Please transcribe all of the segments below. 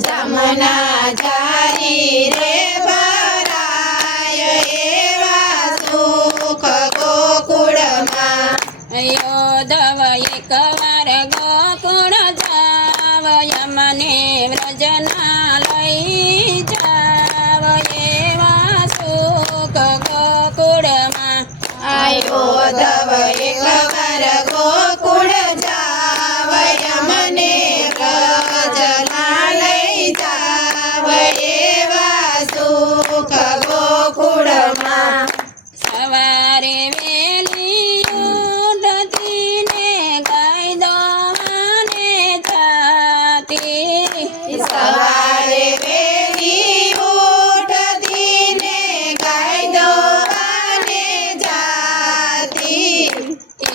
જમના જારી રે ભરાય એવા સુખ ગોકુળમાં યોધવ એકવાર ગોકુળ જાવ યમને વ્રજના લઈ જાવ એવા સુખ ગોકુળમાં યોધવ એકવાર ગોકુળ જાવ યમને વ્રજના લઈ જાવ એવા સુખ ગોકુળમાં સવારે વેલી ઉઠતીને ગાય દોવાને જાતી સવારે વેલી ઉઠતીને ગાય દોવાને જાતી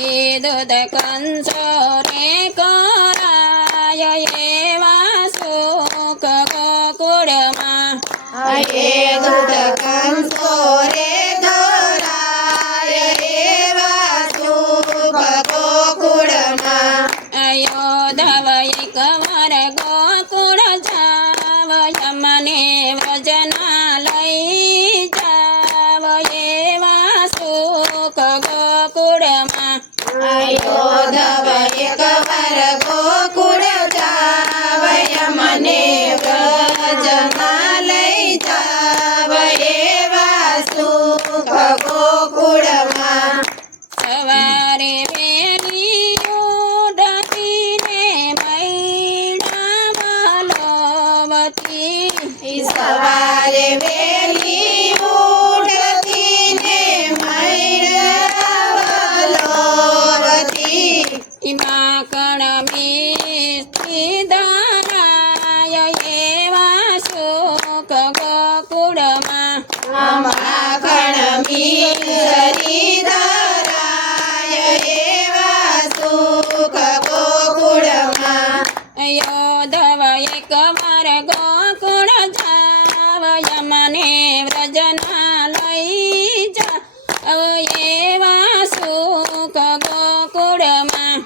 એ દૂધ કંસો રે કરાય એવા સુખ ગોકુળમાં એ દૂધ કંસો રે ધરાય એવા સુખ ગોકુળમાં યોધવ એકવાર ગોકુળ જાવ યમને વ્રજના લઈ જાવ એવા સુખ ગોકુળમાં યોધવ એકવાર ગોકુળ જાવ યમને વ્રજમાં લઈ જાવ એવા સુખ ગોકુળમાં સવારે વેલી ઉઠતીને મૈડામાં લોવતી સવારે વેલી ઉઠતીને મૈડવલોવતી માખણ મીઠી ધારાય એવા સુખ ગોકુળમાં માખણ મીઠી ધરાય એવા સુખ ગોકુળમાં યોધવ એકવાર ગોકુળ જાવ યમને વ્રજના લઈ જાવ એવા સુખ ગોકુળમાં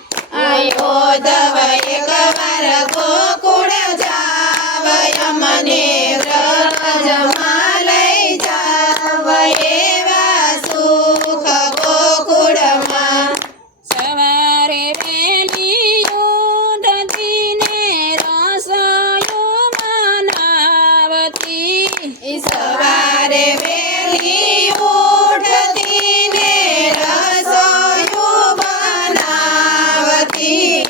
યોધવ એકવાર ગોકુળ જાવ યમને વ્રજમાં લઈ જાવ એવા સુખ ગોકુળમાં સવારે વેલી ઉઠતીને રસોયું બનાવતી સવારે વેલી ઉઠતીને રસોયું બનાવતી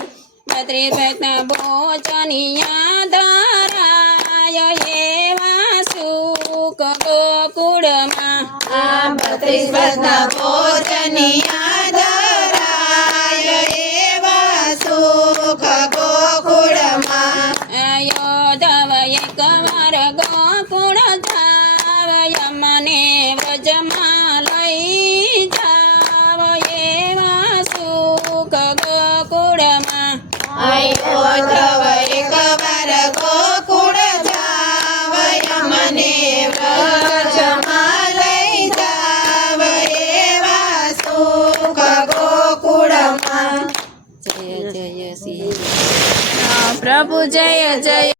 ત્રિભક્ત ભોજનિયા ધરાય એવા સુખ ગોકુળમાં 32 વર્ષના ભોજનિયા ધરાય એવા સુખ ગોકુળમાં યોધવ એકવાર ગોકુળ જાવ યમને વ્રજમાં લઈ જાવ એવા સુખ ગોકુળમાં યોધવ એકવાર ગોકુળ જાવ યમને વ્રજમાં લઈ જાવ એવા સુખ ગોકુળમાં જય જય શ્રી પ્રભુ જય જય